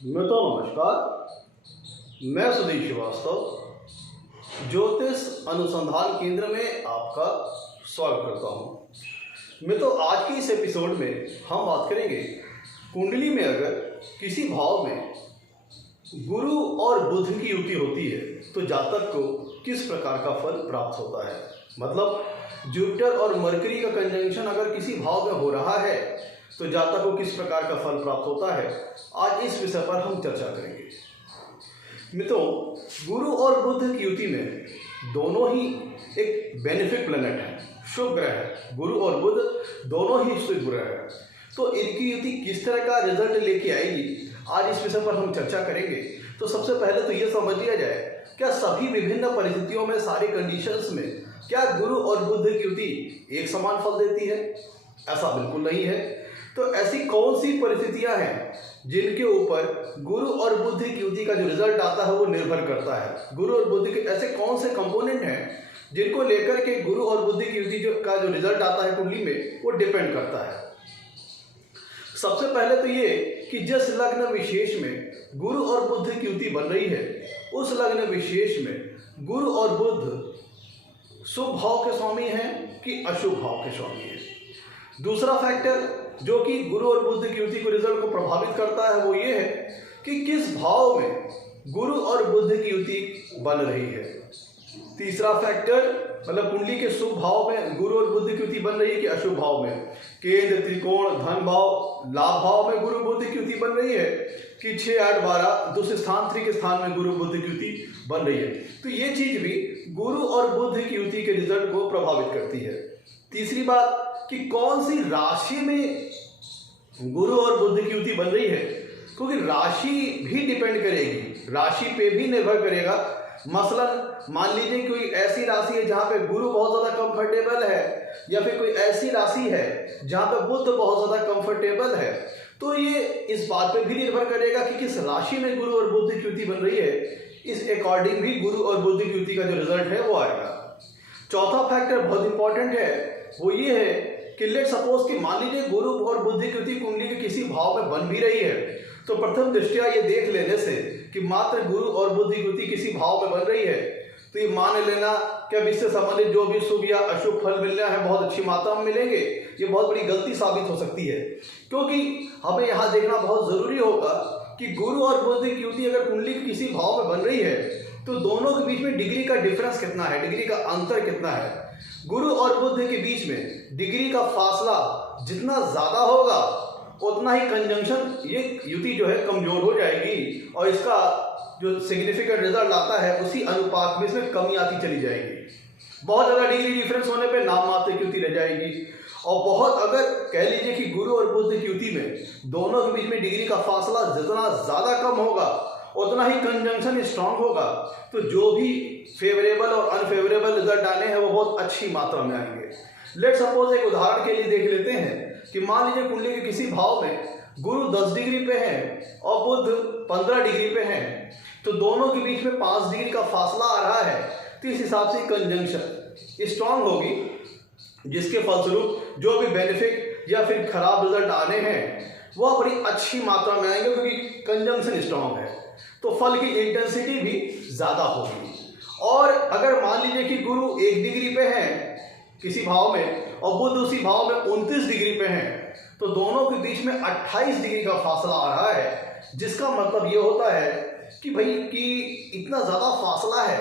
मित्रों नमस्कार। मैं सुधीर श्रीवास्तव ज्योतिष अनुसंधान केंद्र में आपका स्वागत करता हूं। मित्रों, आज के इस एपिसोड में हम बात करेंगे कुंडली में अगर किसी भाव में गुरु और बुध की युति होती है तो जातक को किस प्रकार का फल प्राप्त होता है। मतलब जुपिटर और मरकरी का कंजंक्शन अगर किसी भाव में हो रहा है तो जातक को किस प्रकार का फल प्राप्त होता है, आज इस विषय पर हम चर्चा करेंगे। मित्रों, गुरु और बुध की युति में दोनों ही एक बेनिफिट प्लैनेट है, शुभ ग्रह है। गुरु और बुध दोनों ही शुभ ग्रह है, तो इनकी युति किस तरह का रिजल्ट लेके आएगी, आज इस विषय पर हम चर्चा करेंगे। तो सबसे पहले तो ये समझ लिया जाए, क्या सभी विभिन्न परिस्थितियों में, सारे कंडीशंस में क्या गुरु और बुध की युति एक समान फल देती है? ऐसा बिल्कुल नहीं है। तो ऐसी कौन सी परिस्थितियां हैं जिनके ऊपर गुरु और बुध की युति का जो रिजल्ट आता है वो निर्भर करता है? गुरु और बुध के ऐसे कौन से कंपोनेंट हैं जिनको लेकर के गुरु और बुध की युति का जो रिजल्ट आता है कुंडली में वो डिपेंड करता है? सबसे पहले तो ये कि जिस लग्न विशेष में गुरु और बुध की युति बन रही है उस लग्न विशेष में गुरु और बुध शुभ भाव के स्वामी हैं कि अशुभ भाव के स्वामी हैं। दूसरा फैक्टर जो कि गुरु और बुध की युति को रिजल्ट को प्रभावित करता है वो ये है कि किस भाव में गुरु और बुध की युति बन रही है। तीसरा फैक्टर मतलब कुंडली के शुभ भाव में गुरु और बुध की युति बन रही है कि अशुभ भाव में, केंद्र, त्रिकोण, धन भाव, लाभ भाव में गुरु बुध की युति बन रही है कि 6, 8, 12 दूसरे स्थान, के स्थान में गुरु बुध की युति बन रही है। तो ये चीज भी गुरु और बुध की युति के रिजल्ट को प्रभावित करती है। तीसरी बात कि कौन सी राशि में गुरु और बुध की युति बन रही है, क्योंकि राशि भी डिपेंड करेगी, राशि पे भी निर्भर करेगा। मसलन मान लीजिए कोई ऐसी राशि है जहाँ पे गुरु बहुत ज़्यादा कंफर्टेबल है, या फिर कोई ऐसी राशि है जहाँ पे बुध बहुत ज़्यादा कंफर्टेबल है, तो ये इस बात पे भी निर्भर करेगा कि किस राशि में गुरु और बुध की युति बन रही है। इस अकॉर्डिंग भी गुरु और बुध की युति का जो रिजल्ट है वो आएगा। चौथा फैक्टर बहुत इंपॉर्टेंट है, वो ये है कि लेट सपोज कि मान लीजिए गुरु और बुध की युति कुंडली के किसी भाव में बन भी रही है, तो प्रथम दृष्टया ये देख लेने से कि मात्र गुरु और बुध की युति किसी भाव में बन रही है तो ये मान लेना कि अब इससे संबंधित जो भी शुभ या अशुभ फल मिलना है बहुत अच्छी मात्रा में मिलेंगे, ये बहुत बड़ी गलती साबित हो सकती है। क्योंकि हमें यहाँ देखना बहुत जरूरी होगा कि गुरु और बुध की युति अगर कुंडली के किसी भाव में बन रही है तो दोनों के बीच में डिग्री का डिफरेंस कितना है, डिग्री का अंतर कितना है। गुरु और बुध के बीच में डिग्री का फासला जितना ज्यादा होगा उतना ही कंजंक्शन, ये युति जो है कमजोर हो जाएगी और इसका जो सिग्निफिकेंट रिजल्ट आता है उसी अनुपात में इसमें कमी आती चली जाएगी। बहुत ज़्यादा डिग्री डिफरेंस होने पे नाम मात्र की युति रह जाएगी, और बहुत अगर कह लीजिए कि गुरु और बुध की युति में दोनों के बीच में डिग्री का फासला जितना ज़्यादा कम होगा उतना ही कंजंक्शन स्ट्रांग होगा, तो जो भी फेवरेबल और अनफेवरेबल रिजल्ट आने हैं वो बहुत अच्छी मात्रा में आएंगे। लेट सपोज एक उदाहरण के लिए देख लेते हैं कि मान लीजिए कुंडली के किसी भाव में गुरु 10 डिग्री पे है और बुध 15 डिग्री पे है, तो दोनों के बीच में 5 डिग्री का फासला आ रहा है, तो इस हिसाब से कंजंक्शन स्ट्रांग होगी, जिसके फलस्वरूप जो भी बेनिफिट या फिर खराब रिजल्ट आने हैं वह बड़ी अच्छी मात्रा में आएंगे, क्योंकि कंजंक्शन स्ट्रांग है तो फल की इंटेंसिटी भी ज्यादा होगी। और अगर मान लीजिए कि गुरु 1 डिग्री पे है किसी भाव में और बुध उसी भाव में 29 डिग्री पे है, तो दोनों के बीच में 28 डिग्री का फासला आ रहा है, जिसका मतलब ये होता है कि भाई कि इतना ज्यादा फासला है,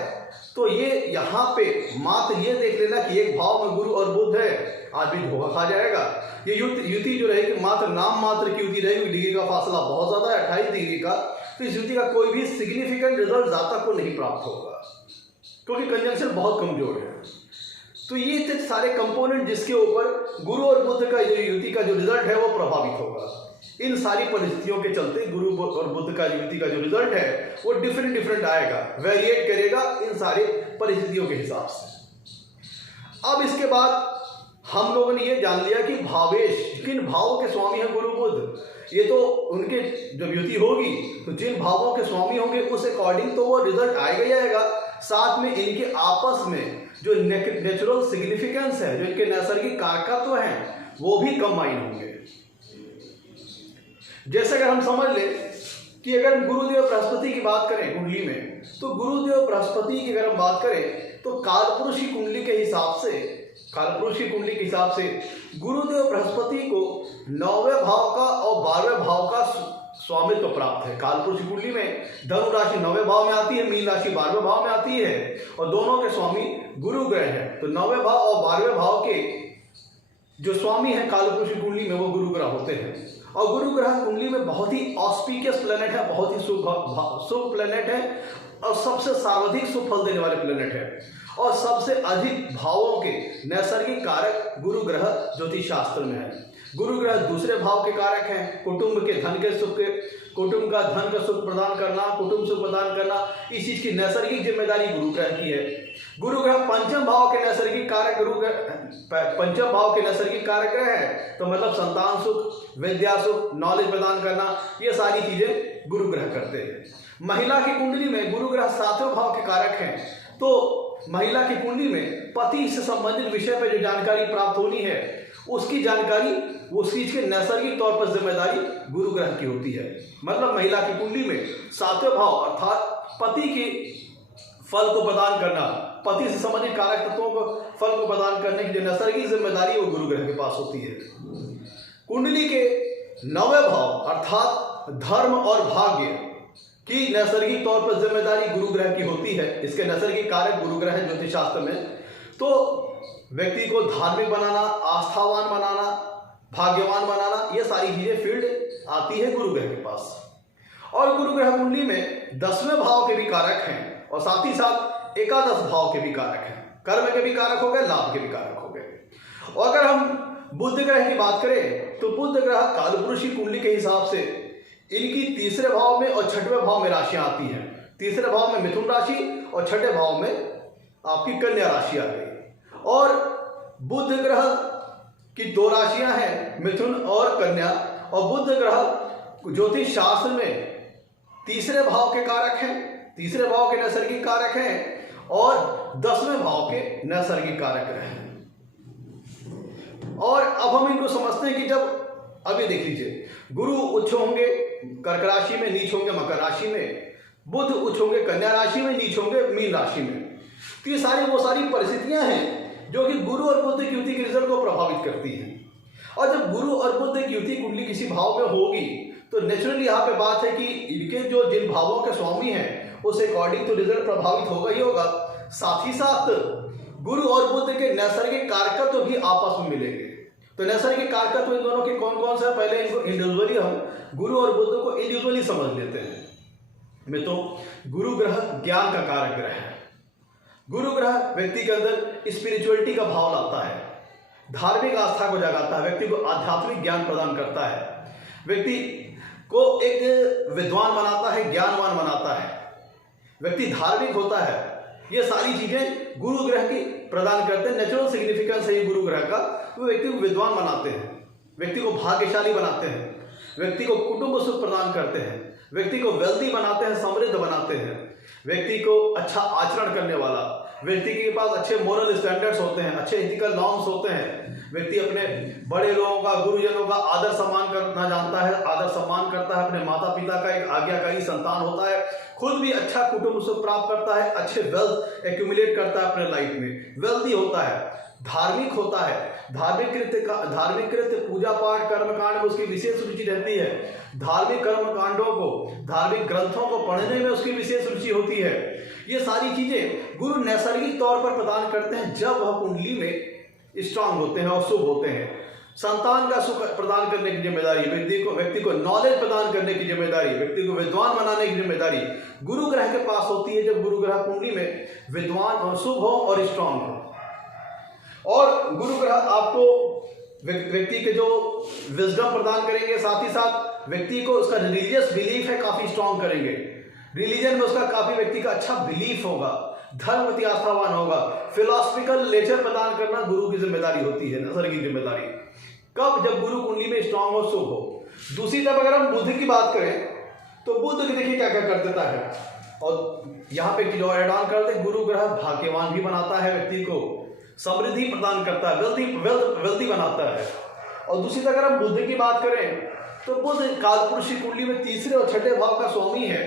तो ये यहाँ पे मात्र ये देख लेना कि एक भाव में गुरु और बुध है, आदमी धोखा खा जाएगा। ये युति जो रहेगी मात्र नाम मात्र की युति रहेगी, डिग्री का फासला बहुत ज्यादा है 28 डिग्री का, तो इस युति का कोई भी सिग्निफिकेंट रिजल्ट जातक को नहीं प्राप्त होगा, क्योंकि कंजंक्शन बहुत कमजोर है। तो ये थे सारे कंपोनेंट जिसके ऊपर गुरु और बुध का जो युति का जो रिजल्ट है वो प्रभावित होगा। इन सारी परिस्थितियों के चलते गुरु और बुध का युति का जो रिजल्ट है वो डिफरेंट आएगा, वेरिएट करेगा इन सारी परिस्थितियों के हिसाब से। अब इसके बाद हम लोगों ने ये जान लिया कि भावेश किन भावों के स्वामी हैं गुरु बुध, ये तो उनके जब युति होगी तो जिन भावों के स्वामी होंगे उस अकॉर्डिंग तो वो रिजल्ट आएगा ही आएगा। साथ में इनके आपस में जो नेचुरल सिग्निफिकेंस है, जो इनके नैसर्गिक कारकत्व हैं वो भी कंबाइन होंगे। जैसे अगर हम समझ ले कि अगर हम गुरुदेव बृहस्पति की बात करें कुंडली में, तो गुरुदेव बृहस्पति की अगर हम बात करें तो कालपुरुष की कुंडली के हिसाब से गुरुदेव बृहस्पति को 9वें भाव का और 12वें भाव का स्वामित्व प्राप्त है। कालपुरुष की कुंडली में धनु राशि 9वें भाव में आती है, मीन राशि 12वें भाव में आती है और दोनों के स्वामी गुरु ग्रह हैं। तो 9वें भाव और 12वें भाव के जो स्वामी हैं कालपुरुष की कुंडली में वो गुरु ग्रह होते हैं। और गुरु ग्रह कुंडली में बहुत ही ऑस्पिशियस प्लेनेट है, बहुत ही शुभ प्लेनेट है और सबसे सर्वाधिक शुभ फल देने वाले प्लेनेट है और सबसे अधिक भावों के नैसर्गिक कारक गुरु ग्रह ज्योतिष शास्त्र में है। गुरु ग्रह दूसरे भाव के कारक हैं, कुटुंब के धन के सुख के, कुटुंब का धन का सुख प्रदान करना, कुटुंब सुख प्रदान करना, इस चीज की नैसर्गिक जिम्मेदारी गुरु ग्रह की है। गुरु ग्रह पंचम भाव के नैसर्गिक कारक पंचम भाव के नैसर्गिक कारक है, तो मतलब संतान सुख, विद्या सुख, नॉलेज प्रदान करना, ये सारी चीजें गुरु ग्रह करते हैं। महिला की कुंडली में गुरु ग्रह 7वें भाव के कारक हैं, तो महिला की कुंडली में पति से संबंधित विषय पर जो जानकारी प्राप्त होनी है उसकी जानकारी उस चीज के नैसर्गिक तौर पर जिम्मेदारी गुरु ग्रह की होती है। मतलब महिला की कुंडली में 7वें भाव अर्थात पति के फल को प्रदान करना, पति से संबंधित कारक तत्वों को फल को प्रदान करने की जो नैसर्गिक जिम्मेदारी वो गुरु ग्रह के पास होती है। कुंडली के 9वें भाव अर्थात धर्म और भाग्य की नैसर्गिक तौर पर जिम्मेदारी गुरु ग्रह की होती है। इसके नैसर्गिक कारक गुरु ग्रह है ज्योतिष शास्त्र में। तो व्यक्ति को धार्मिक बनाना, आस्थावान बनाना, भाग्यवान बनाना, ये सारी चीजें फील्ड आती है गुरु ग्रह के पास। और गुरु ग्रह कुंडली में 10वें भाव के भी कारक हैं और साथ ही साथ एकादश भाव के भी कारक हैं, कर्म के भी कारक हो गए, लाभ के भी कारक हो गए। और अगर हम बुध ग्रह की बात करें तो बुध ग्रह कालपुरुष की कुंडली के हिसाब से इनकी तीसरे भाव में और छठवें भाव में राशियां आती हैं। तीसरे भाव में मिथुन राशि और छठे भाव में आपकी कन्या राशि आ गई। और बुध ग्रह की 2 राशियां हैं, मिथुन और कन्या। और बुध ग्रह ज्योतिष शास्त्र में तीसरे भाव के कारक हैं, तीसरे भाव के नैसर्गिक कारक हैं और 10वें भाव के नैसर्गिक कारक हैं। और अब हम इनको समझते हैं कि जब अभी देख लीजिए, गुरु उच्च होंगे कर्क राशि में, नीच होंगे मकर राशि में, बुध उच्च होंगे कन्या राशि में, नीच होंगे मीन राशि में। तो ये वो सारी परिस्थितियां हैं जो कि गुरु और बुध की युति के रिजल्ट को प्रभावित करती हैं। और जब गुरु और बुध की युति कुंडली किसी भाव में होगी तो नेचुरली यहाँ पे बात है कि इनके जो जिन भावों के स्वामी हैं उस अकॉर्डिंग तो रिजल्ट प्रभावित होगा ही होगा। साथ ही साथ गुरु और बुध के नैसर्गिक कारकत्व भी आपस में मिलेंगे। तो नैसर्गिक कारकत्व इन दोनों के कौन कौन से, पहले इनको इंडिविजुअली हम गुरु और बुध को इंडिविजुअली समझ लेते हैं। में तो गुरु ग्रह ज्ञान का कारक ग्रह है। गुरु ग्रह व्यक्ति के अंदर स्पिरिचुअलिटी का भाव लाता है, धार्मिक आस्था को जगाता है, व्यक्ति को आध्यात्मिक ज्ञान प्रदान करता है, व्यक्ति को एक विद्वान बनाता है, ज्ञानवान बनाता है, व्यक्ति धार्मिक होता है। ये सारी चीजें गुरु ग्रह की प्रदान करते हैं। नेचुरल सिग्निफिकेंस है ये गुरु ग्रह का। वो व्यक्ति को विद्वान बनाते हैं, व्यक्ति को भाग्यशाली बनाते हैं, व्यक्ति को कुटुंब सुख प्रदान करते हैं, व्यक्ति को वेल्दी बनाते हैं, समृद्ध बनाते हैं, व्यक्ति को अच्छा आचरण करने वाला, व्यक्ति के पास अच्छे मोरल स्टैंडर्ड्स होते हैं, अच्छे एथिकल नॉर्म्स होते हैं, व्यक्ति अपने बड़े लोगों का, गुरुजनों का आदर सम्मान करना जानता है, आदर सम्मान करता है, अपने माता पिता का एक आज्ञाकारी संतान होता है, खुद भी अच्छा कुटुंब सुख प्राप्त करता है, अच्छे वेल्थ एक्यूमुलेट करता है अपने लाइफ में, वेल्दी होता है, धार्मिक होता है, धार्मिक कृत्य पूजा पाठ कर्मकांड में उसकी विशेष रुचि रहती है, धार्मिक कर्मकांडों को, धार्मिक ग्रंथों को पढ़ने में उसकी विशेष रुचि होती है। ये सारी चीजें गुरु नैसर्गिक तौर पर प्रदान करते हैं जब वह कुंडली में स्ट्रांग होते हैं और शुभ होते हैं। संतान का सुख प्रदान करने की जिम्मेदारी, व्यक्ति को नॉलेज प्रदान करने की जिम्मेदारी, व्यक्ति को विद्वान बनाने की जिम्मेदारी गुरु ग्रह के पास होती है जब गुरु ग्रह कुंडली में विद्वान और शुभ हो और स्ट्रांग हो। और गुरु ग्रह आपको व्यक्ति के जो विजडम प्रदान करेंगे, साथ ही साथ व्यक्ति को उसका रिलीजियस बिलीफ है काफी स्ट्रांग करेंगे, रिलीजन में उसका काफी व्यक्ति का अच्छा बिलीफ होगा, धर्मवती आस्थावान होगा, फिलोसफिकल नेचर प्रदान करना गुरु की जिम्मेदारी होती है, नैसर्गिक जिम्मेदारी। कब? जब गुरु कुंडली में स्ट्रांग और शुभ हो। दूसरी तरफ अगर हम बुध की बात करें तो बुध देखिए क्या क्या कर देता है, और यहाँ पे जो ऐड ऑन कर दे, गुरु ग्रह भाग्यवान भी बनाता है, व्यक्ति को समृद्धि प्रदान करता है, वेल्दी बनाता है। और दूसरी तरफ अगर हम बुध की बात करें तो बुध कालपुरुष की कुंडली में तीसरे और छठे भाव का स्वामी है,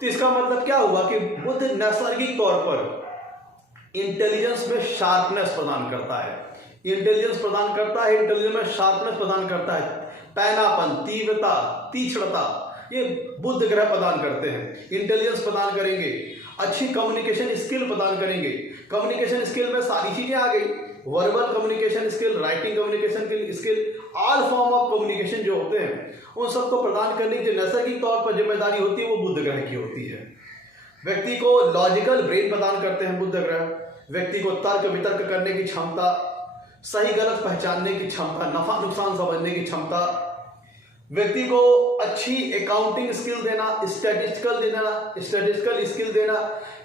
तो इसका मतलब क्या हुआ कि बुध नैसर्गिक तौर पर इंटेलिजेंस में शार्पनेस प्रदान करता है, इंटेलिजेंस प्रदान करता है, इंटेलिजेंस में शार्पनेस प्रदान करता है, पैनापन, तीव्रता, तीक्ष्णता, ये बुध ग्रह प्रदान करते हैं। इंटेलिजेंस प्रदान करेंगे, अच्छी कम्युनिकेशन स्किल प्रदान करेंगे। कम्युनिकेशन स्किल में सारी चीजें आ गई, verbal communication skill, writing communication skill, all form of communication जो होते हैं उन सबको प्रदान करने की जो नैसर्गिक तौर पर जिम्मेदारी होती है वो बुध ग्रह की होती है। व्यक्ति को लॉजिकल ब्रेन प्रदान करते हैं बुध ग्रह। व्यक्ति को तर्क वितर्क करने की क्षमता, सही गलत पहचानने की क्षमता, नफा नुकसान समझने की क्षमता, व्यक्ति को अच्छी अकाउंटिंग स्किल देना, स्टैटिस्टिकल स्किल देना,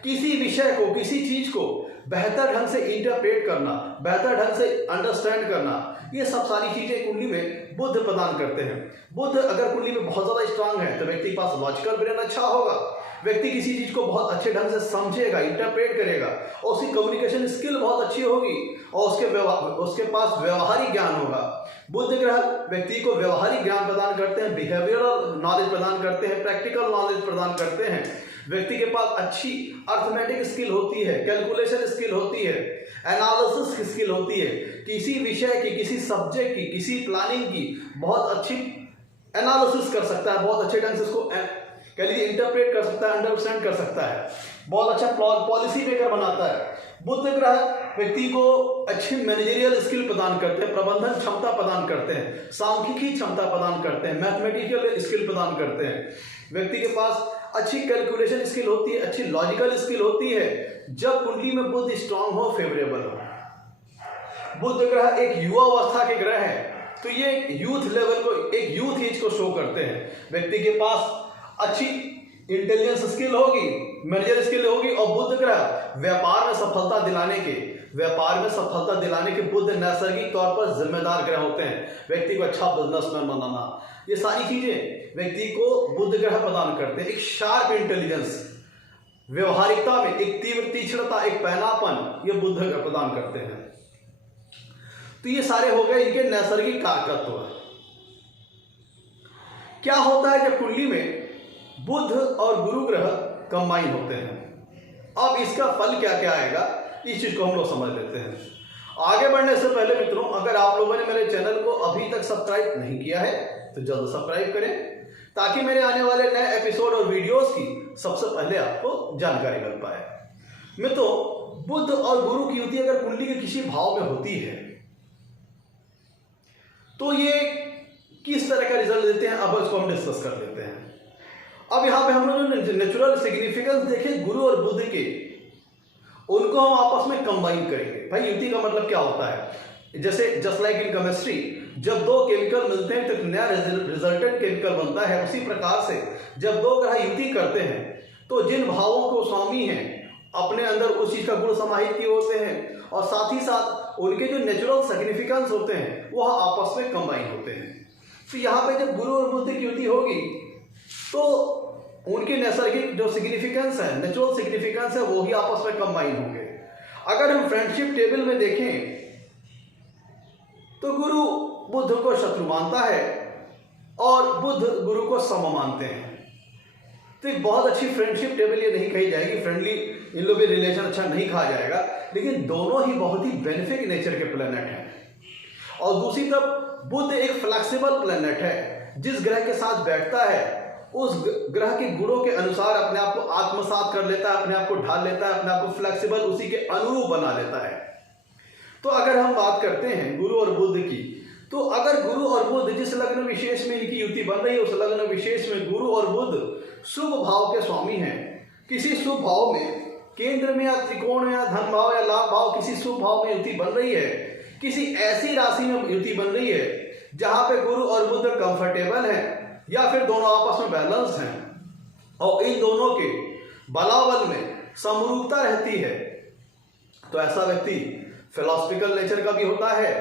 किसी विषय को, किसी चीज को बेहतर ढंग से इंटरप्रेट करना, बेहतर ढंग से अंडरस्टैंड करना, ये सब सारी चीजें कुंडली में बुध प्रदान करते हैं। बुध अगर कुंडली में बहुत ज्यादा स्ट्रांग है तो व्यक्ति के पास लॉजिकल ब्रेन अच्छा होगा, व्यक्ति किसी चीज को बहुत अच्छे ढंग से समझेगा, इंटरप्रेट करेगा, और उसकी कम्युनिकेशन स्किल बहुत अच्छी होगी, और उसके पास व्यवहारिक ज्ञान होगा। बुध ग्रह व्यक्ति को व्यवहारिक ज्ञान प्रदान करते हैं, बिहेवियरल नॉलेज प्रदान करते हैं, प्रैक्टिकल नॉलेज प्रदान करते हैं। व्यक्ति के पास अच्छी अर्थमेटिक स्किल होती है, कैलकुलेशन स्किल होती है, एनालिसिस की स्किल होती है, किसी विषय की, किसी सब्जेक्ट की, किसी प्लानिंग की बहुत अच्छी एनालिसिस कर सकता है, बहुत अच्छे ढंग से उसको कह लीजिए इंटरप्रेट कर सकता है, अंडरस्टैंड कर सकता है, बहुत अच्छा पॉलिसी मेकर बनाता है। बुध ग्रह व्यक्ति को अच्छी मैनेजरियल स्किल प्रदान करते हैं, प्रबंधन क्षमता प्रदान करते हैं, सांख्यिकी क्षमता प्रदान करते हैं, मैथमेटिकल स्किल प्रदान करते हैं। व्यक्ति के पास अच्छी कैलकुलेशन स्किल होती है, अच्छी लॉजिकल स्किल होती है जब कुंडली में बुध स्ट्रांग हो, फेवरेबल हो। बुध ग्रह एक युवा अवस्था के ग्रह है, तो ये यूथ लेवल को, एक यूथ एज को शो करते हैं। व्यक्ति के पास अच्छी इंटेलिजेंस स्किल होगी, मैनेजर स्किल होगी, और बुध ग्रह व्यापार में सफलता दिलाने के बुध नैसर्गिक तौर पर जिम्मेदार ग्रह होते हैं। व्यक्ति को अच्छा बिजनेसमैन बनाना, ये सारी चीजें व्यक्ति को बुध ग्रह प्रदान करते हैं। एक शार्प इंटेलिजेंस, व्यवहारिकता में एक तीव्र तीक्ष्णता, एक पैनापन, ये बुध ग्रह प्रदान करते हैं। तो ये सारे हो गए इनके नैसर्गिक कारकत्व। क्या होता है जब कुंडली में बुध और गुरु ग्रह कंबाइन होते हैं? अब इसका फल क्या क्या आएगा, इस चीज को हम लोग समझ लेते हैं। आगे बढ़ने से पहले मित्रों, अगर आप लोगों ने मेरे चैनल को अभी तक सब्सक्राइब नहीं किया है तो जल्द सब्सक्राइब करें, ताकि मेरे आने वाले नए एपिसोड और वीडियोस की सबसे पहले आपको जानकारी मिल पाए। मित्रों, बुध और गुरु की युति अगर कुंडली के किसी भाव में होती है तो ये किस तरह का रिजल्ट देते हैं, अब इसको हम डिस्कस कर लेते हैं। अब यहां पे हम लोग नेचुरल सिग्निफिकेंस देखे गुरु और बुध के, उनको हम आपस में कंबाइन करेंगे। भाई युति का मतलब क्या होता है? जैसे जस्ट लाइक इन केमिस्ट्री, जब दो केमिकल मिलते हैं तो नया रिजल्टेंट केमिकल बनता है, उसी प्रकार से जब दो ग्रह युति करते हैं तो जिन भावों को स्वामी हैं अपने अंदर उस चीज का गुण समाहित किए होते हैं, और साथ ही साथ उनके जो नेचुरल सिग्निफिकेंस होते हैं वह आपस में कंबाइन होते हैं। तो यहाँ पे जब गुरु और बुध की युति होगी तो उनके नैसर्गिक जो सिग्निफिकेंस है, नेचुरल सिग्निफिकेंस है, वो भी आपस में कंबाइन होंगे। अगर हम फ्रेंडशिप टेबल में देखें तो गुरु बुध को शत्रु मानता है और बुध गुरु को सम मानते हैं। तो एक बहुत अच्छी फ्रेंडशिप टेबल ये नहीं कही जाएगी, फ्रेंडली इन लोगों के रिलेशन अच्छा नहीं कहा जाएगा, लेकिन दोनों ही बहुत ही बेनिफिक नेचर के प्लेनेट हैं। और दूसरी तरफ बुध एक फ्लेक्सिबल प्लेनेट है, जिस ग्रह के साथ बैठता है उस ग्रह के गुणों के अनुसार अपने आप को आत्मसात कर लेता है, अपने आप को ढाल लेता है, अपने आप को फ्लेक्सिबल उसी के अनुरूप बना लेता है। तो अगर हम बात करते हैं गुरु और बुध की, तो अगर गुरु और बुध जिस लग्न विशेष में इनकी युति बन रही है, उस लग्न विशेष में गुरु और बुध शुभ भाव के स्वामी हैं, किसी शुभ भाव में केंद्र में या त्रिकोण या धन भाव या लाभ भाव किसी शुभ भाव में युति बन रही है, किसी ऐसी राशि में युति बन रही है जहां पे गुरु और बुध कंफर्टेबल है या फिर दोनों आपस में बैलेंस हैं और इन दोनों के बलाबल में समरूपता रहती है, तो ऐसा व्यक्ति फिलोसफिकल नेचर का भी होता है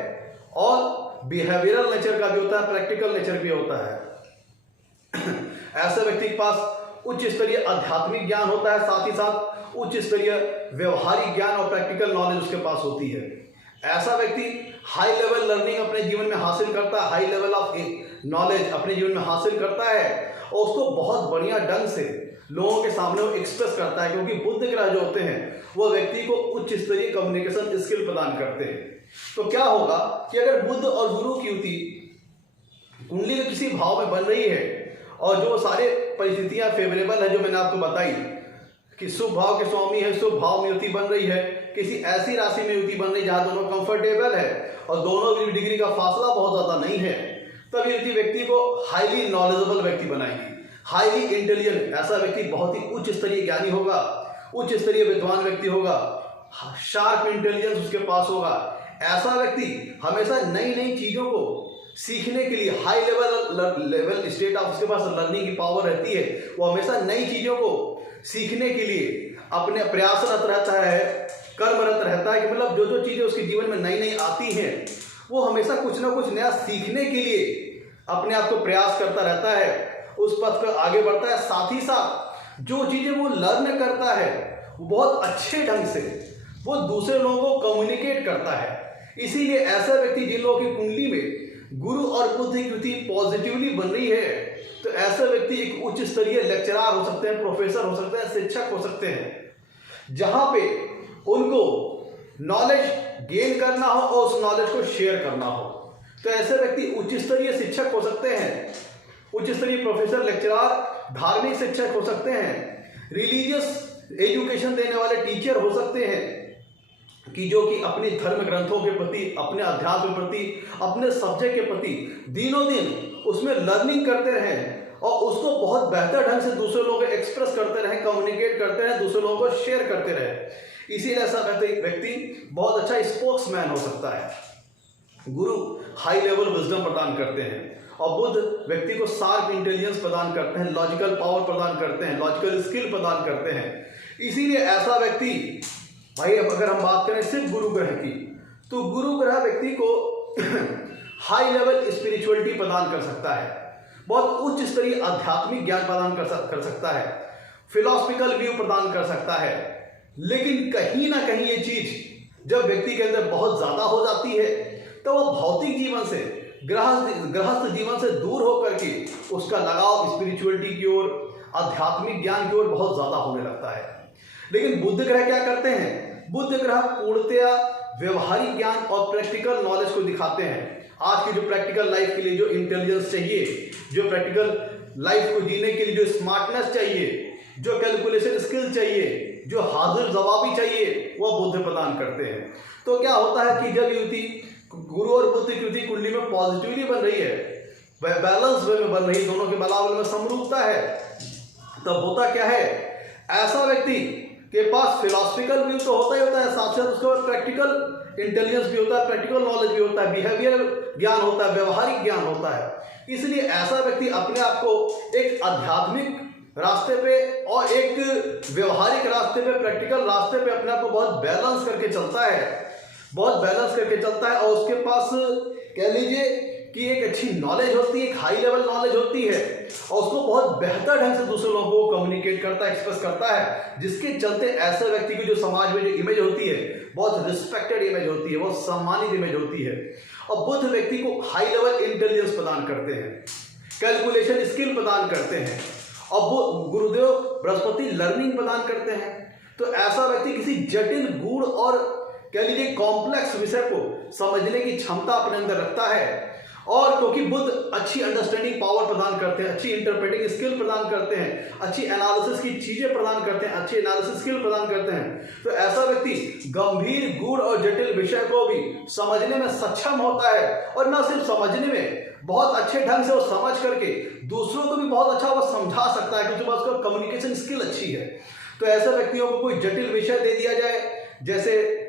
और बिहेवियरल नेचर का भी होता है, प्रैक्टिकल नेचर भी होता है। ऐसे व्यक्ति के पास उच्च स्तरीय आध्यात्मिक ज्ञान होता है, साथ ही साथ उच्च स्तरीय व्यवहारिक ज्ञान और प्रैक्टिकल नॉलेज उसके पास होती है। ऐसा व्यक्ति हाई लेवल लर्निंग अपने जीवन में हासिल करता है, हाई लेवल ऑफ नॉलेज अपने जीवन में हासिल करता है और उसको बहुत बढ़िया ढंग से लोगों के सामने वो एक्सप्रेस करता है, क्योंकि बुध ग्रह जो होते हैं वो व्यक्ति को उच्च स्तरीय कम्युनिकेशन स्किल प्रदान करते हैं। तो क्या होगा कि अगर बुध और गुरु की युति कुंडली के किसी भाव में बन रही है और जो सारे परिस्थितियां फेवरेबल है जो मैंने आपको बताई कि शुभ भाव के स्वामी है, शुभ भाव में युति बन रही है, किसी ऐसी राशि में युति बन रही है जहां दोनों कंफर्टेबल है और दोनों की डिग्री का फासला बहुत ज्यादा नहीं है, तब युति व्यक्ति को हाईली नॉलेजेबल व्यक्ति बनाएगी, हाईली इंटेलिजेंट। ऐसा व्यक्ति बहुत ही उच्च स्तरीय ज्ञानी होगा, उच्च स्तरीय विद्वान व्यक्ति होगा, शार्प इंटेलिजेंस उसके पास होगा। ऐसा व्यक्ति हमेशा नई नई चीजों को सीखने के लिए हाई लेवल स्टेट ऑफ उसके पास लर्निंग की पावर रहती है। वो हमेशा नई चीजों को सीखने के लिए अपने प्रयासरत रहता है, कर्मरत रहता है कि मतलब जो जो चीजें उसके जीवन में नई नई आती हैं वो हमेशा कुछ ना कुछ नया सीखने के लिए अपने आप को प्रयास करता रहता है, उस पथ पर आगे बढ़ता है। साथ ही साथ जो चीजें वो लर्न करता है वो बहुत अच्छे ढंग से वो दूसरे लोगों को कम्युनिकेट करता है। इसीलिए ऐसा व्यक्ति जिन लोगों की कुंडली में गुरु और बुध की युति पॉजिटिवली बन रही है, तो ऐसा व्यक्ति एक उच्च स्तरीय लेक्चरर हो सकते हैं, प्रोफेसर हो सकते हैं, शिक्षक हो सकते हैं, जहां पे उनको नॉलेज गेन करना हो और उस नॉलेज को शेयर करना हो। तो ऐसे व्यक्ति उच्च स्तरीय शिक्षक हो सकते हैं, उच्च स्तरीय प्रोफेसर, लेक्चरर, धार्मिक शिक्षक हो सकते हैं, रिलीजियस एजुकेशन देने वाले टीचर हो सकते हैं कि जो कि अपने धर्म ग्रंथों के प्रति, अपने अध्यात्म के प्रति, अपने सब्जेक्ट के प्रति दिनों दिन उसमें लर्निंग करते रहें और उसको बहुत बेहतर ढंग से दूसरे लोगों को एक्सप्रेस करते रहें, कम्युनिकेट करते रहें, दूसरे लोगों को शेयर करते रहें। इसीलिए ऐसा व्यक्ति बहुत अच्छा स्पोक्समैन हो सकता है। गुरु हाई लेवल विजडम प्रदान करते हैं और बुध व्यक्ति को शार्प इंटेलिजेंस प्रदान करते हैं, लॉजिकल पावर प्रदान करते हैं, लॉजिकल स्किल प्रदान करते हैं। इसीलिए ऐसा व्यक्ति, भाई अब अगर हम बात करें सिर्फ गुरु ग्रह की, तो गुरु ग्रह व्यक्ति को हाई लेवल स्पिरिचुअलिटी प्रदान कर सकता है, बहुत उच्च स्तरीय आध्यात्मिक ज्ञान प्रदान कर सकता है, फिलोसफिकल व्यू प्रदान कर सकता है। लेकिन कहीं ना कहीं ये चीज जब व्यक्ति के अंदर बहुत ज्यादा हो जाती है तो वह भौतिक जीवन से, गृहस्थ जीवन से दूर होकर के उसका लगाव स्पिरिचुअलिटी की ओर, आध्यात्मिक ज्ञान की ओर बहुत ज्यादा होने लगता है। लेकिन बुध ग्रह क्या करते हैं? बुध ग्रह पूर्णतया व्यवहारिक ज्ञान और प्रैक्टिकल नॉलेज को दिखाते हैं। आज की जो प्रैक्टिकल लाइफ के लिए जो इंटेलिजेंस चाहिए, जो प्रैक्टिकल लाइफ को जीने के लिए जो स्मार्टनेस चाहिए, जो कैलकुलेशन स्किल चाहिए, जो हाजिर जवाबी चाहिए, वह बुध प्रदान करते हैं। तो क्या होता है कि जब युति गुरु और बुध की युति कुंडली में पॉजिटिवली बन रही है, बैलेंस वे में बन रही है, दोनों के बलाबल में समरूपता है, तब होता क्या है, ऐसा व्यक्ति के पास फिलोसफिकल व्यू तो होता ही होता है, साथ साथ उसके पास प्रैक्टिकल इंटेलिजेंस भी होता है, प्रैक्टिकल नॉलेज भी होता है, बिहेवियर ज्ञान होता है, व्यवहारिक ज्ञान होता है। इसलिए ऐसा व्यक्ति अपने आप को एक आध्यात्मिक रास्ते पे और एक व्यवहारिक रास्ते पे, प्रैक्टिकल रास्ते पे अपने आप को बहुत बैलेंस करके चलता है, बहुत बैलेंस करके चलता है। और उसके पास कह लीजिए कि एक अच्छी नॉलेज होती है, एक हाई लेवल नॉलेज होती है और उसको बहुत बेहतर ढंग से दूसरे लोगों को कम्युनिकेट करता है, एक्सप्रेस करता है, जिसके चलते ऐसे व्यक्ति की जो समाज में जो इमेज होती है, बहुत रिस्पेक्टेड इमेज होती है, बहुत सम्मानित इमेज होती है। और बुध व्यक्ति को हाई लेवल इंटेलिजेंस प्रदान करते हैं, कैलकुलेशन स्किल प्रदान करते हैं और गुरुदेव बृहस्पति लर्निंग प्रदान करते हैं। तो ऐसा व्यक्ति किसी जटिल, गूढ़ और कह लीजिए कॉम्प्लेक्स विषय को समझने की क्षमता अपने अंदर रखता है। और क्योंकि बुध अच्छी अंडरस्टैंडिंग पावर प्रदान करते हैं, अच्छी इंटरप्रेटिंग स्किल प्रदान करते हैं, अच्छी एनालिसिस की चीजें प्रदान करते हैं, अच्छी एनालिसिस स्किल प्रदान करते हैं, तो ऐसा व्यक्ति गंभीर, गूढ़ और जटिल विषय को भी समझने में सक्षम होता है। और न सिर्फ समझने में, बहुत अच्छे ढंग से वो समझ करके दूसरों को भी बहुत अच्छा वो समझा सकता है, क्योंकि उसका कम्युनिकेशन स्किल अच्छी है। तो ऐसे व्यक्तियों को कोई जटिल विषय दे दिया जाए, जैसे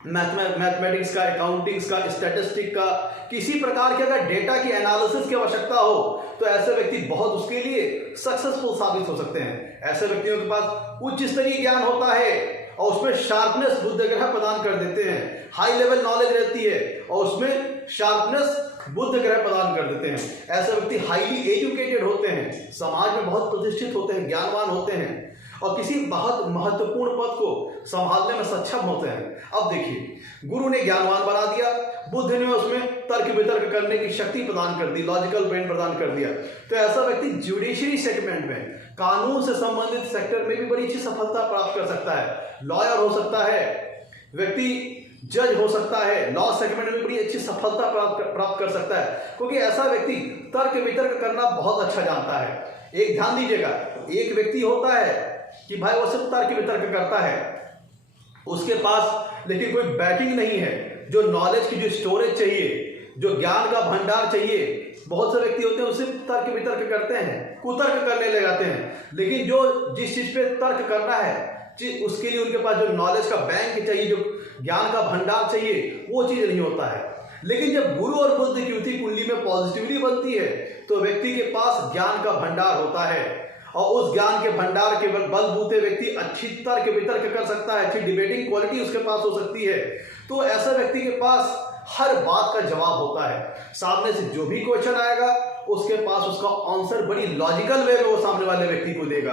मैथमेटिक्स का, अकाउंटिंग्स का, स्टैटिस्टिक का, किसी प्रकार के अगर डेटा की एनालिसिस की आवश्यकता हो, तो ऐसे व्यक्ति बहुत उसके लिए सक्सेसफुल साबित हो सकते हैं। ऐसे व्यक्तियों के पास उच्च स्तरीय ज्ञान होता है और उसमें शार्पनेस बुध ग्रह प्रदान कर देते हैं, हाई लेवल नॉलेज रहती है और उसमें शार्पनेस बुध ग्रह प्रदान कर देते हैं। ऐसे व्यक्ति हाईली एजुकेटेड होते हैं, समाज में बहुत प्रतिष्ठित होते हैं, ज्ञानवान होते हैं और किसी बहुत महत्वपूर्ण पद को संभालने में सक्षम होते हैं। अब देखिए, गुरु ने ज्ञानवान बना दिया, बुध ने उसमें तर्क वितर्क करने की शक्ति प्रदान कर दी, लॉजिकल ब्रेन प्रदान कर दिया। तो ऐसा व्यक्ति जुडिशरी सेगमेंट में, कानून से संबंधित सेक्टर में भी बड़ी अच्छी सफलता प्राप्त कर सकता है। लॉयर हो सकता है व्यक्ति, जज हो सकता है, लॉ सेगमेंट में बड़ी अच्छी सफलता प्राप्त कर सकता है, क्योंकि ऐसा व्यक्ति तर्क वितर्क करना बहुत अच्छा जानता है। एक ध्यान दीजिएगा, एक व्यक्ति होता है कि भाई वो सिर्फ तर्क वितर्क करता है, उसके पास लेकिन कोई बैकिंग नहीं है, जो नॉलेज की जो स्टोरेज चाहिए, जो ज्ञान का भंडार चाहिए। बहुत से व्यक्ति होते हैं उसे तर्क वितर्क करते हैं, कुतर्क करने लग जाते हैं, लेकिन जो जिस चीज पे तर्क करना है उसके लिए उनके पास जो नॉलेज का बैंक चाहिए, जो ज्ञान का भंडार चाहिए, वो चीज नहीं होता है। लेकिन जब गुरु और बुध की युति कुंडली में पॉजिटिवली बनती है तो व्यक्ति के पास ज्ञान का भंडार होता है, और उस ज्ञान के भंडार के बलबूते व्यक्ति अच्छी तर्क वितर्क कर सकता है, अच्छी डिबेटिंग क्वालिटी उसके पास हो सकती है। तो ऐसा व्यक्ति के पास हर बात का जवाब होता है, सामने से जो भी क्वेश्चन आएगा उसके पास उसका आंसर बड़ी लॉजिकल वे में वो सामने वाले व्यक्ति को देगा।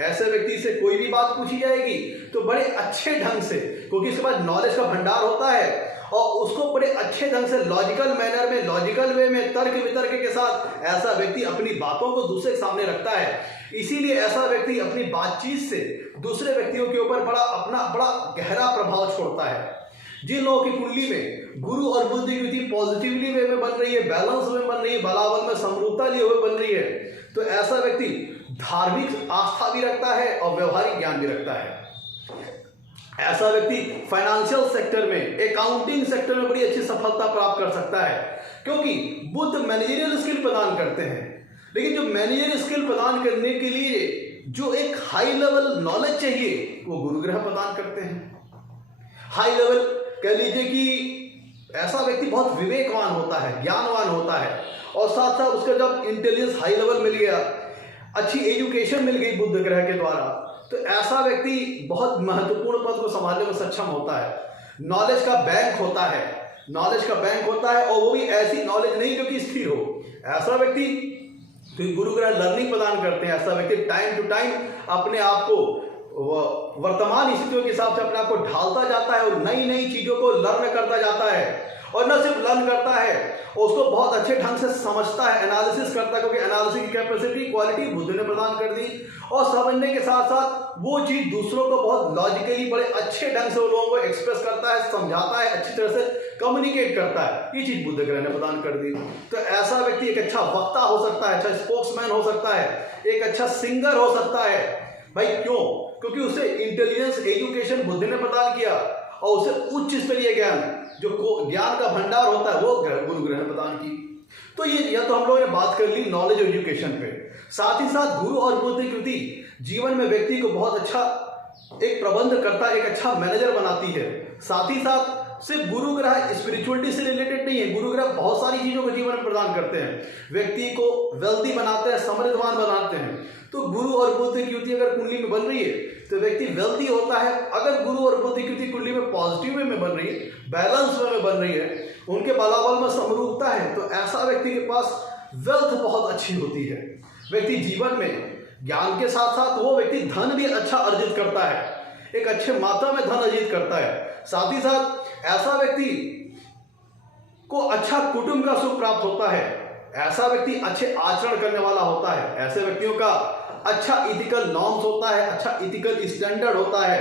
ऐसे व्यक्ति से कोई भी बात पूछी जाएगी तो बड़े अच्छे ढंग से, क्योंकि इसके पास नॉलेज का भंडार होता है, और उसको बड़े अच्छे ढंग से लॉजिकल मैनर में, लॉजिकल वे में, तर्क वितर्क के साथ ऐसा व्यक्ति अपनी बातों को दूसरे के सामने रखता है। इसीलिए ऐसा व्यक्ति अपनी बातचीत से दूसरे व्यक्तियों के ऊपर बड़ा गहरा प्रभाव छोड़ता है। जिन लोगों की कुंडली में गुरु और बुध की युति पॉजिटिवली वे में बन रही है, बैलेंस में बन रही है, बलाबल में समरूपता लिए हुए बन रही है, तो ऐसा व्यक्ति धार्मिक आस्था भी रखता है और व्यवहारिक ज्ञान भी रखता है। ऐसा व्यक्ति फाइनेंशियल सेक्टर में, अकाउंटिंग सेक्टर में बड़ी अच्छी सफलता प्राप्त कर सकता है, क्योंकि बुध मैनेजरियल स्किल प्रदान करते हैं। लेकिन जो मैनेजरियल स्किल प्रदान करने के लिए जो एक हाई लेवल नॉलेज चाहिए वो गुरु ग्रह प्रदान करते हैं। हाई लेवल कह लीजिए कि ऐसा व्यक्ति बहुत विवेकवान होता है, ज्ञानवान होता है, और साथ साथ उसका जब इंटेलिजेंस हाई लेवल मिल गया, अच्छी एजुकेशन मिल गई बुध ग्रह के द्वारा, तो ऐसा व्यक्ति बहुत महत्वपूर्ण पद को संभालने में सक्षम होता है। नॉलेज का बैंक होता है, नॉलेज का बैंक होता है, और वो भी ऐसी नॉलेज नहीं जो कि स्थिर हो। ऐसा व्यक्ति, तो गुरु ग्रह लर्निंग प्रदान करते हैं। ऐसा व्यक्ति टाइम टू टाइम अपने आप को वर्तमान स्थितियों के हिसाब से अपने आप को ढालता जाता है और नई नई चीजों को लर्न करता जाता है। और न सिर्फ लर्न करता है, उसको बहुत अच्छे ढंग से समझता है, एनालिसिस करता है, क्योंकि एनालिसिस की कैपेसिटी, क्वालिटी बुध ने प्रदान कर दी। और समझने के साथ साथ वो चीज दूसरों को बहुत लॉजिकली बड़े अच्छे ढंग से वो लोगों को एक्सप्रेस करता है, समझाता है, अच्छी तरह से कम्युनिकेट करता है। ये चीज बुध ग्रह ने प्रदान कर दी। तो ऐसा व्यक्ति एक अच्छा वक्ता हो सकता है, अच्छा स्पोक्समैन हो सकता है, एक अच्छा सिंगर हो सकता है। भाई क्यों? क्योंकि उसे इंटेलिजेंस, एजुकेशन बुध ने प्रदान किया, और उसे उच्च स्तरीय ज्ञान, जो ज्ञान का भंडार होता है, वो गुरु ग्रह ने प्रदान की। तो ये तो हम लोगों ने बात कर ली नॉलेज और एजुकेशन पे। साथ ही साथ गुरु और बुध की युति जीवन में व्यक्ति को बहुत अच्छा एक प्रबंध करता है, एक अच्छा मैनेजर बनाती है। साथ ही साथ सिर्फ गुरु ग्रह स्पिरिचुअलिटी से रिलेटेड नहीं है, गुरु ग्रह बहुत सारी चीजों को जीवन में प्रदान करते हैं, व्यक्ति को वेल्दी बनाते हैं, समृद्धवान बनाते हैं। तो गुरु और बुध की युति अगर कुंडली में बन रही है तो व्यक्ति वेल्दी होता है। अगर गुरु और बुध की युति कुंडली में पॉजिटिव वे में बन रही है, बैलेंस वे में बन रही है, उनके बलाबल में समरूपता है, तो ऐसा व्यक्ति के पास वेल्थ बहुत अच्छी होती है। व्यक्ति जीवन में ज्ञान के साथ साथ वो व्यक्ति धन भी अच्छा अर्जित करता है, एक अच्छे मात्रा में धन अर्जित करता है। साथ ही साथ ऐसा व्यक्ति को अच्छा कुटुंब का सुख प्राप्त होता है, ऐसा व्यक्ति अच्छे आचरण करने वाला होता है, ऐसे व्यक्तियों का अच्छा इथिकल नॉर्म्स होता है, अच्छा इथिकल स्टैंडर्ड होता है,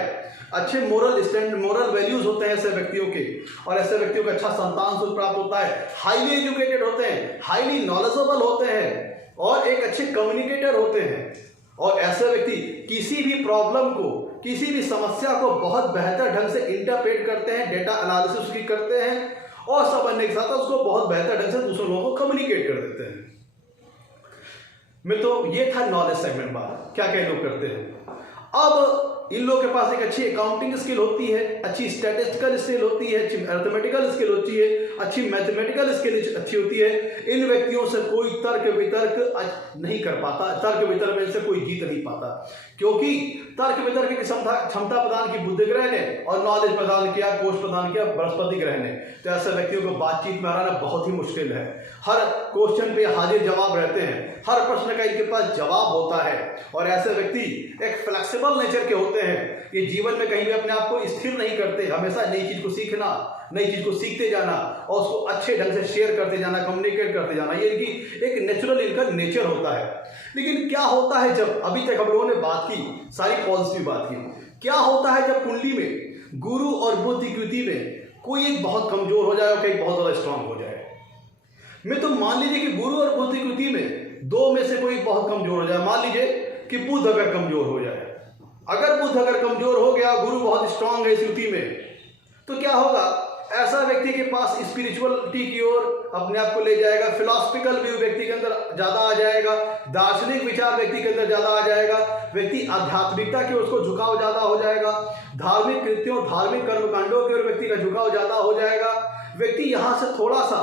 अच्छे मोरल वैल्यूज होते हैं ऐसे व्यक्तियों के, और ऐसे व्यक्तियों को अच्छा संतान सुख प्राप्त होता है। हाईली एजुकेटेड होते हैं, हाईली नॉलेजेबल होते हैं, और एक अच्छे कम्युनिकेटर होते हैं। और ऐसे व्यक्ति किसी भी प्रॉब्लम को, किसी भी समस्या को बहुत बेहतर ढंग से इंटरप्रेट करते हैं, डेटा एनालिसिस उसकी करते हैं, और सब बनने के साथ उसको बहुत बेहतर ढंग से दूसरे लोगों को कम्युनिकेट कर देते हैं। तो ये था नॉलेज सेगमेंट बात, क्या क्या लोग करते हैं। अब इन लोगों के पास एक अच्छी अकाउंटिंग स्किल होती है, अच्छी स्टैटिस्टिकल स्किल होती है, अच्छी अर्थमेटिकल स्किल होती है, अच्छी मैथमेटिकल स्किल अच्छी होती है। इन व्यक्तियों से कोई तर्क वितर्क नहीं कर पाता, तर्क वितर्क में से कोई जीत नहीं पाता, क्योंकि तर्क वितर्क की क्षमता प्रदान की बुध ग्रह ने, और नॉलेज प्रदान किया, कोष प्रदान किया बृहस्पति ग्रह ने। तो ऐसे व्यक्तियों को बातचीत में हराना बहुत ही मुश्किल है। हर क्वेश्चन पे हाजिर जवाब रहते हैं, हर प्रश्न का इनके पास जवाब होता है, और ऐसे व्यक्ति एक फ्लेक्सिबल नेचर के होते हैं। ये जीवन में कहीं भी अपने आप को स्थिर नहीं करते, हमेशा नई चीज को सीखना, नई चीज़ को सीखते जाना और उसको अच्छे ढंग से शेयर करते जाना, कम्युनिकेट करते जाना, ये इनकी एक नेचुरल इनका नेचर होता है। लेकिन क्या होता है जब, अभी तक हम लोगों ने बात की, सारी पॉजिटिव बात की, क्या होता है जब कुंडली में गुरु और बुध की युति में कोई एक बहुत कमजोर हो जाए और कहीं बहुत ज़्यादा स्ट्रांग हो जाए। मैं तो मान लीजिए कि गुरु और बुध की युति में दो में से कोई बहुत कमजोर हो जाए। मान लीजिए कि बुध अगर कमजोर हो जाए, अगर बुध अगर कमजोर हो गया, गुरु बहुत स्ट्रांग है इस युति में, तो क्या होगा, ऐसा व्यक्ति के पास स्पिरिचुअलिटी की ओर अपने आप को ले जाएगा, फिलॉसफिकल व्यू व्यक्ति के अंदर ज्यादा आ जाएगा, दार्शनिक विचार व्यक्ति के अंदर ज्यादा आ जाएगा, व्यक्ति आध्यात्मिकता की ओर उसको झुकाव ज्यादा हो जाएगा, धार्मिक कृत्यों, धार्मिक कर्मकांडों की ओर व्यक्ति का झुकाव ज्यादा हो जाएगा। व्यक्ति यहां से थोड़ा सा,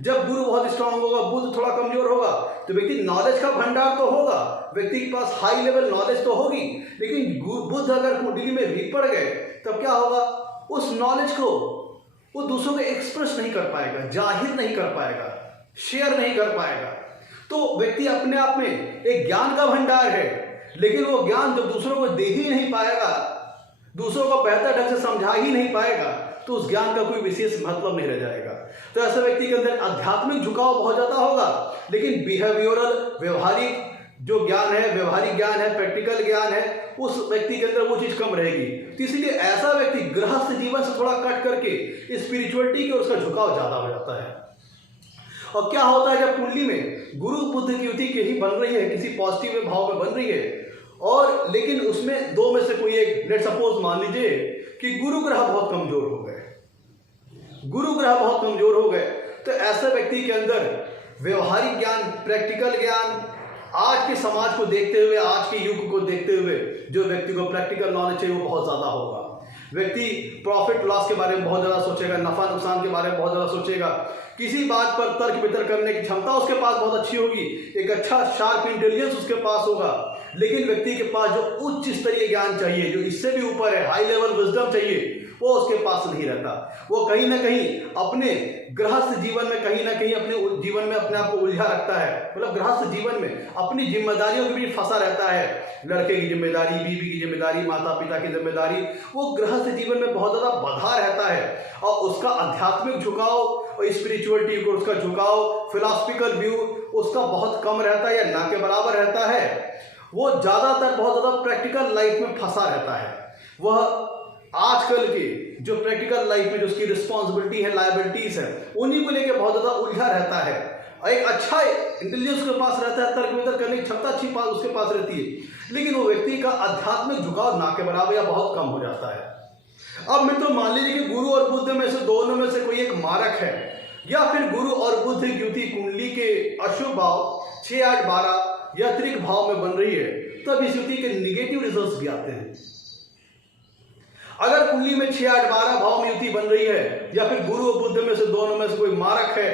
जब गुरु बहुत स्ट्रांग होगा, बुध थोड़ा कमजोर होगा, तो व्यक्ति नॉलेज का भंडार तो होगा, व्यक्ति के पास हाई लेवल नॉलेज तो होगी, लेकिन बुध अगर कुंडली में वीक पड़ गए तब क्या होगा, उस नॉलेज को वो दूसरों को एक्सप्रेस नहीं कर पाएगा, जाहिर नहीं कर पाएगा, शेयर नहीं कर पाएगा। तो व्यक्ति अपने आप में एक ज्ञान का भंडार है, लेकिन वो ज्ञान जब दूसरों को दे ही नहीं पाएगा, दूसरों को बेहतर ढंग से समझा ही नहीं पाएगा, तो उस ज्ञान का कोई विशेष मतलब नहीं रह जाएगा। तो ऐसे व्यक्ति के अंदर आध्यात्मिक झुकाव बहुत ज्यादा होगा, लेकिन बिहेवियरल, व्यवहारिक जो ज्ञान है, व्यवहारिक ज्ञान है, प्रैक्टिकल ज्ञान है, उस व्यक्ति के अंदर वो चीज कम रहेगी। तो इसलिए ऐसा व्यक्ति गृहस्थ जीवन से थोड़ा कट करके स्पिरिचुअलिटी की ओर उसका झुकाव ज्यादा हो जाता है। और क्या होता है जब कुंडली में गुरु बुध की युति की ही बन रही है, किसी पॉजिटिव भाव में बन रही है, और लेकिन उसमें दो में से कोई एक, लेट सपोज मान लीजिए कि गुरु ग्रह बहुत कमजोर हो गए, गुरु ग्रह बहुत कमजोर हो गए, तो ऐसे व्यक्ति के अंदर व्यवहारिक ज्ञान, प्रैक्टिकल ज्ञान, आज के समाज को देखते हुए, आज के युग को देखते हुए जो व्यक्ति को प्रैक्टिकल नॉलेज है वो बहुत ज्यादा होगा। व्यक्ति प्रॉफिट लॉस के बारे में बहुत ज्यादा सोचेगा, नफा नुकसान के बारे में बहुत ज्यादा सोचेगा, किसी बात पर तर्क वितर्क करने की क्षमता उसके पास बहुत अच्छी होगी, एक अच्छा शार्प इंटेलिजेंस उसके पास होगा। लेकिन व्यक्ति के पास जो उच्च स्तरीय ज्ञान चाहिए, जो इससे भी ऊपर है, हाई लेवल विजडम चाहिए, वो उसके पास नहीं रहता। वो कहीं ना कहीं अपने गृहस्थ जीवन में, कहीं ना कहीं अपने जीवन में अपने आप को उलझा रखता है, मतलब गृहस्थ जीवन में अपनी जिम्मेदारियों के बीच फंसा रहता है। लड़के की जिम्मेदारी, बीवी की जिम्मेदारी, माता पिता की जिम्मेदारी, वो गृहस्थ जीवन में बहुत ज्यादा बंधा रहता है, और उसका आध्यात्मिक झुकाव और स्पिरिचुअलिटी को उसका झुकाव, फिलॉसफिकल व्यू उसका बहुत कम रहता है या ना के बराबर रहता है। वो ज्यादातर बहुत ज्यादा प्रैक्टिकल लाइफ में फंसा रहता है। वह आजकल के जो प्रैक्टिकल लाइफ में जो उसकी रिस्पॉन्सिबिलिटी है, लायबिलिटीज है, उन्हीं को लेकर बहुत ज्यादा उलझा रहता है। एक अच्छा इंटेलिजेंस उसके पास रहता है, तर्क वितर्क करने की क्षमता अच्छी उसके पास रहती है, लेकिन वो व्यक्ति का आध्यात्मिक झुकाव ना के बराबर या बहुत कम हो जाता है। अब मैं तो मान लीजिए कि गुरु और बुध में से दोनों में से कोई एक मारक है, या फिर गुरु और बुध की युति कुंडली के अशुभ भाव 6, 8, 12 या त्रिक भाव में बन रही है, तब इस युति के निगेटिव रिजल्ट्स भी आते हैं। अगर कुंडली में 6, 8, 12 भाव में युति बन रही है, या फिर गुरु और बुध में से दोनों में से कोई मारक है,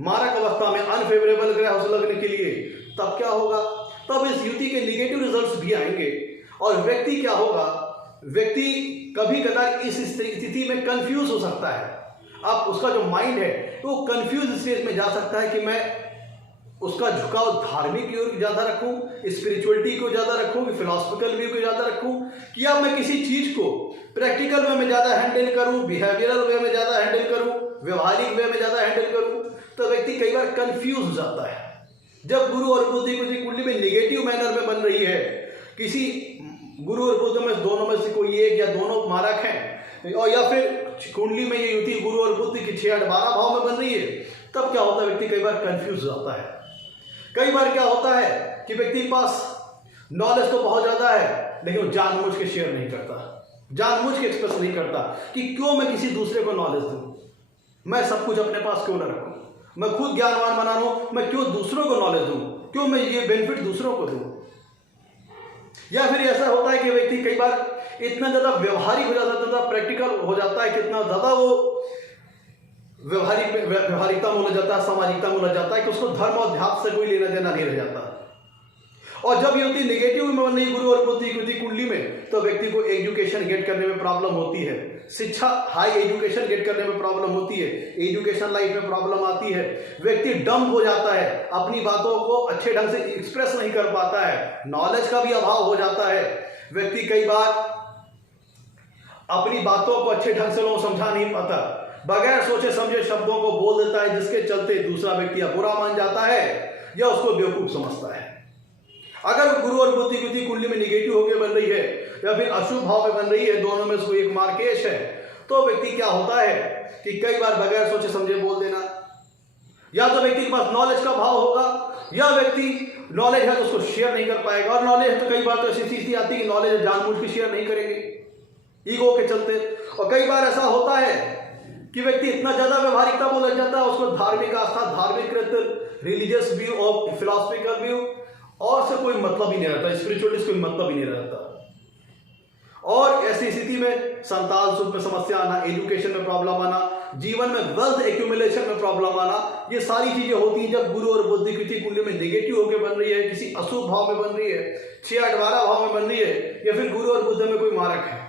मारक अवस्था में अनफेवरेबल ग्रह उस लगने के लिए, तब क्या होगा, तब इस युति के निगेटिव रिजल्ट्स भी आएंगे। और व्यक्ति क्या होगा, व्यक्ति कभी कदार इस स्थिति में कंफ्यूज हो सकता है। अब उसका जो माइंड है तो कंफ्यूज स्टेज में जा सकता है कि मैं उसका झुकाव धार्मिक की ओर ज्यादा रखूं, स्पिरिचुअलिटी को ज्यादा रखूं, फिलॉसफिकल व्यू को ज्यादा रखूं, कि या मैं किसी चीज को प्रैक्टिकल वे में ज्यादा हैंडल करूं, बिहेवियरल वे में ज्यादा हैंडल करूं, व्यवहारिक वे में ज्यादा हैंडल करूं। तो व्यक्ति कई बार कंफ्यूज हो जाता है। जब गुरु और बुध की कुंडली में निगेटिव मैनर में बन रही है, किसी गुरु और बुध में दोनों में से कोई एक या दोनों मारक हैं, और या फिर कुंडली में ये युति गुरु और बुध की 6, 8, 12 भाव में बन रही है, तब क्या होता है, व्यक्ति कई बार कंफ्यूज हो जाता है। कई बार क्या होता है कि व्यक्ति के पास नॉलेज तो बहुत ज्यादा है, लेकिन वो जानबूझ के शेयर नहीं करता, जानबूझ के एक्सप्रेस नहीं करता कि क्यों मैं किसी दूसरे को नॉलेज दूं, मैं सब कुछ अपने पास क्यों ना रखूं, मैं खुद ज्ञानवान बना रहा हूं, मैं क्यों दूसरों को नॉलेज दूं, क्यों मैं ये बेनिफिट दूसरों को दूं। या फिर ऐसा होता है कि व्यक्ति कई बार इतना ज्यादा व्यवहारिक हो जाता है, इतना प्रैक्टिकल हो जाता है, कितना ज्यादा वो व्यवहारिकता में उलझ जाता है, सामाजिकता में उलझ जाता है कि उसको धर्म और अध्यात्म से कोई लेना देना नहीं रह जाता। और जब ये होती नेगेटिव में बन रही गुरु और बुध की कुंडली में, तो व्यक्ति को एजुकेशन गेट करने में प्रॉब्लम होती है, शिक्षा, हाई एजुकेशन गेट करने में प्रॉब्लम होती है, एजुकेशन लाइफ में प्रॉब्लम आती है, व्यक्ति डम्प हो जाता है, अपनी बातों को अच्छे ढंग से एक्सप्रेस नहीं कर पाता है, नॉलेज का भी अभाव हो जाता है। व्यक्ति कई बार अपनी बातों को अच्छे ढंग से लोगों को समझा नहीं पाता, बगैर सोचे समझे शब्दों को बोल देता है, जिसके चलते दूसरा व्यक्ति या बुरा मान जाता है या उसको बेवकूफ समझता है। अगर गुरु और बुध की युति कुंडली में निगेटिव होकर बन रही है या फिर अशुभ भाव में बन रही है, दोनों में से कोई एक मार्केश है, तो व्यक्ति क्या होता है कि कई बार बगैर सोचे समझे बोल देना, या तो व्यक्ति के पास नॉलेज का भाव होगा या व्यक्ति नॉलेज है तो उसको शेयर नहीं कर पाएगा, और नॉलेज है तो कई बार तो ऐसी स्थिति आती है कि नॉलेज जानबूझ के शेयर नहीं करेंगे ईगो के चलते। और कई बार ऐसा होता है कि व्यक्ति इतना ज्यादा व्यवहारिकता में लग जाता है, उसको धार्मिक आस्था, धार्मिक रिलीजियस व्यू और फिलोसफिकल व्यू और से कोई मतलब ही नहीं रहता, स्पिरिचुअलिस्ट कोई मतलब ही नहीं रहता। और ऐसी स्थिति में संतान सुख में समस्या आना, एजुकेशन में प्रॉब्लम आना, जीवन में वेल्थ एक्यूमुलेशन में प्रॉब्लम आना, ये सारी चीजें होती हैं जब गुरु और बुध की युति कुंडली में नेगेटिव होकर बन रही है, किसी अशुभ भाव में बन रही है, 6 8 12 भाव में बन रही है, या फिर गुरु और बुध में कोई मारक है।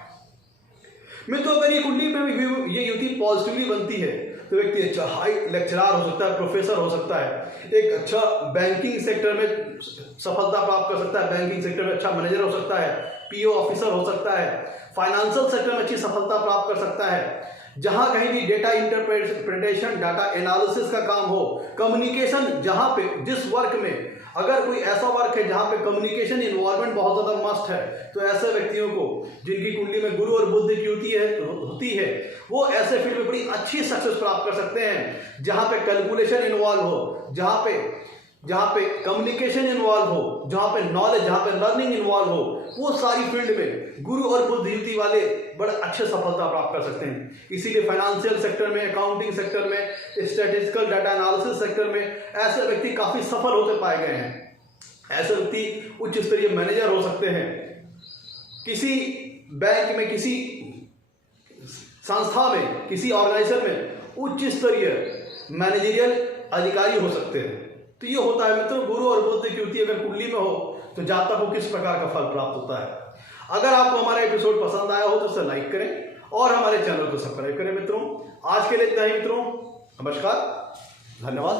मित्रों, अगर ये कुंडली में ये युति पॉजिटिवली बनती है तो व्यक्ति अच्छा हाई लेक्चरर हो सकता है, प्रोफेसर हो सकता है, एक अच्छा बैंकिंग सेक्टर में सफलता प्राप्त कर सकता है, बैंकिंग सेक्टर में अच्छा मैनेजर हो सकता है, पीओ ऑफिसर हो सकता है, फाइनेंशियल सेक्टर में अच्छी सफलता प्राप्त कर सकता है, जहां कहीं भी डेटा इंटरप्रिटेशन, डाटा एनालिसिस का काम हो, कम्युनिकेशन, जहां पे जिस वर्क में अगर कोई ऐसा वर्क है जहां पे कम्युनिकेशन इन्वॉल्वमेंट बहुत ज्यादा मस्ट है, तो ऐसे व्यक्तियों को जिनकी कुंडली में गुरु और बुध की युति होती है, वो ऐसे फील्ड में बड़ी अच्छी सक्सेस प्राप्त कर सकते हैं जहां पे कैलकुलेशन इन्वॉल्व हो, जहां पे कम्युनिकेशन इन्वॉल्व हो, जहां पे नॉलेज, जहां पे लर्निंग इन्वॉल्व हो, वो सारी फील्ड में गुरु और बुध युति वाले बड़े अच्छे सफलता प्राप्त कर सकते हैं। इसीलिए फाइनेंशियल सेक्टर में, अकाउंटिंग सेक्टर में, स्टैटिस्टिकल डाटा एनालिसिस सेक्टर में ऐसे व्यक्ति काफी सफल होते पाए गए हैं। ऐसे व्यक्ति उच्च स्तरीय मैनेजर हो सकते हैं, किसी बैंक में, किसी संस्था में, किसी ऑर्गेनाइजेशन में उच्च स्तरीय मैनेजरियल अधिकारी हो सकते हैं। तो ये होता है मित्रों, गुरु और बुध की युति अगर कुंडली में हो तो जातक को किस प्रकार का फल प्राप्त होता है। अगर आपको हमारा एपिसोड पसंद आया हो तो उसे लाइक करें और हमारे चैनल को सब्सक्राइब करें। मित्रों, आज के लिए इतना ही मित्रों, नमस्कार, धन्यवाद।